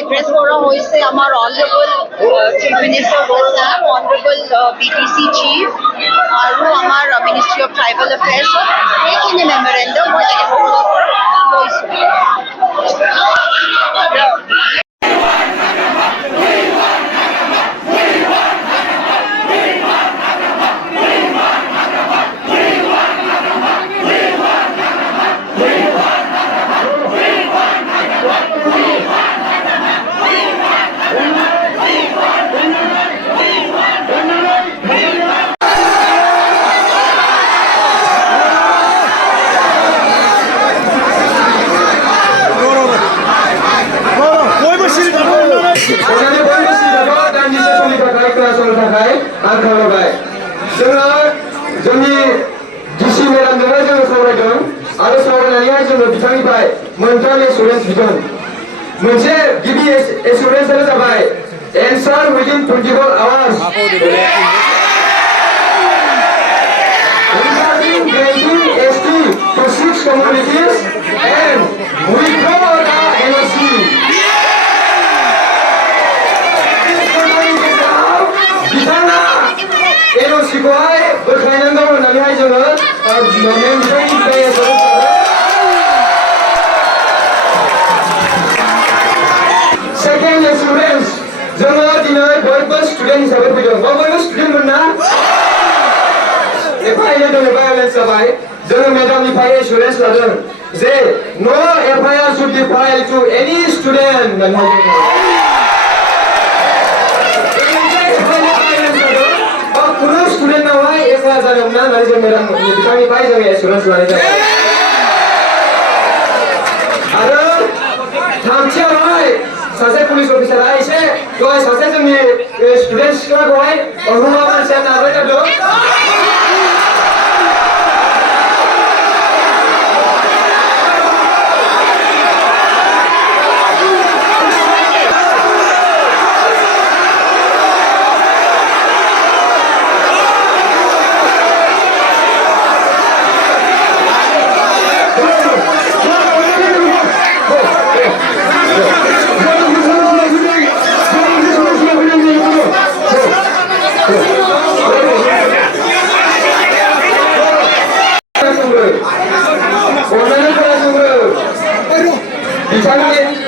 Address কৰা হৈছে আমাৰ honourable chief minister Assam, honourable BTC chief আৰু আমাৰ মিনিষ্ট্ৰী অফ ট্ৰাইবেল এফেয়াৰ্ছ এইখিনি মেমৰেণ্ডাম মই তেখেতসকলৰ পৰা লৈছোঁ। जोंनि डिसि मेडामजोंहाय जोङो सावरायदों आरो सावरायनानैहाय जोङो बिथांनिफ्राय मोनथाम एसुरेन्स बिदों। मोनसे गिबि एसुरेन्सआनो जाबाय answer within 24 hours regarding granting ST to 6 communities and withdraw the NOC. बिथाङा NOC-खौहाय बोखायनांगौ होननानैहाय जोङो सेकेन्ड एसुरेन्स जोङो दिनै बयबो स्टुडेन्ट हिसाबै फैदों। बयबो स्टुडेन्टमोन ना? एफा एनै दिनै भायलेन्स जाबाय। जोङो मेडामनिफ्राय एसुरेन्स लादों जे no FIR should be filed to any student होननानै कुनु स्टुडेन्टनावहाय FIR जानो मोना होननानै जों मेडाम बिथांनिफ्राय जोङो एसुरेन्स लानाय जाबाय। आरो थामथियावहाय सासे पुलिस अफिसारा एसे दहाय सासे जोंनि स्टुडेन्ट सिख्लाखौहाय हौवा मानसिया नारबाय थादों।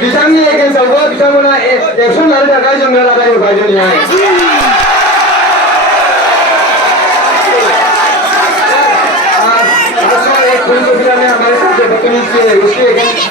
बिथांनि एगेन्स्टआवबो बिथांमोना एक्सन लानो थाखाय जोंनो रादाय होबाय दिनैहाय। पुलिस ऑफिसर ने हमारे साथ बदतमीजी की है, उसके अगेंस्ट